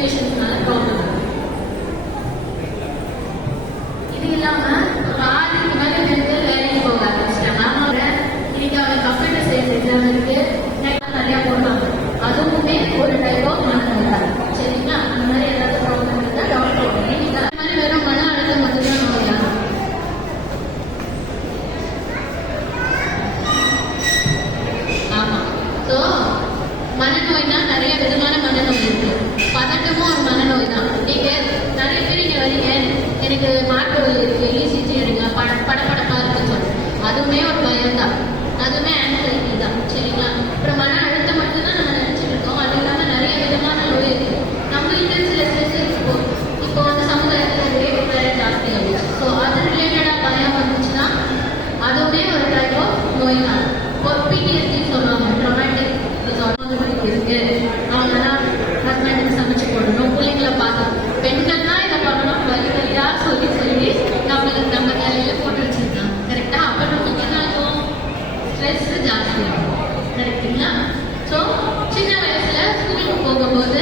சுச்சுவேஷன்ஸ்னால problem. இது இல்லாம பாதிக்கு மேல பெண்கள் வேலைக்கு போக ஆரம்பிச்சிட்டாங்க. இன்னைக்கு அவங்க கம்ப்யூட்டர் சயின்ஸ் எக்ஸாம் இருக்கு, நிறைய போடுறாங்க. அதுவுமே ஒரு டைப் ஆஃப் மனநோய் தான். சரிங்களா? அந்த மாதிரி ஏதாவது ப்ராப்ளம் இருந்தா டாக்டர் நீங்க அந்த மாதிரி வெறும் மன அழுத்தம் மட்டும்தான் நோயா? ஆமா. ஸோ மனநோய்னா நிறைய விதமான மனநோய் இருக்கு. பதட்டமும் ஒரு மனநோய் தான். நீங்க நிறைய பேர் இங்க வரீங்க, எனக்கு மார்க் இருக்கு, இசிஜி எடுங்க, படப்படப்பா இருக்குன்னு சொல்றேன். அதுவுமே ஒரு பயம் தான், அதுவுமே ஆன்சைட்டி தான். சரிங்களா? அப்புறம் மன அழுத்தம் மட்டும் தான் நம்ம நினைச்சிட்டு இருக்கோம். அது இல்லாம நிறைய விதமான நோய் இருக்கு. நம்மகிட்ட சில ஸ்ட்ரெஸ் இருக்கு. இப்போ வந்து சமுதாயத்தில் ரேப் வேற ஜாஸ்தி ஆகுது. ஸோ அது ரிலேட்டடா பயம் வந்துச்சுன்னா அதுவுமே ஒரு டைப் ஆஃப் நோய் தான். பிடிஎஸ்டி சொல்லுவாங்க, ட்ரொமேட்டிக் டிசார்டர் இருக்கு. அவங்கலாம் ஹஸ்பண்டுக்கு சமைச்சு போடணும், பிள்ளைங்களை பார்க்கணும். பெண்கள் தான் இதை பண்ணணும், வழி வழியா சொல்லி சொல்லி நம்ம வேலையில போட்டு வச்சிருக்காங்க. கரெக்டா? அப்ப நமக்கு என்ன ஆகும்? ஸ்ட்ரெஸ் ஜாஸ்தி ஆகும். கரெக்டுங்களா? ஸோ சின்ன வயசுல ஸ்கூலுக்கு போகும்போது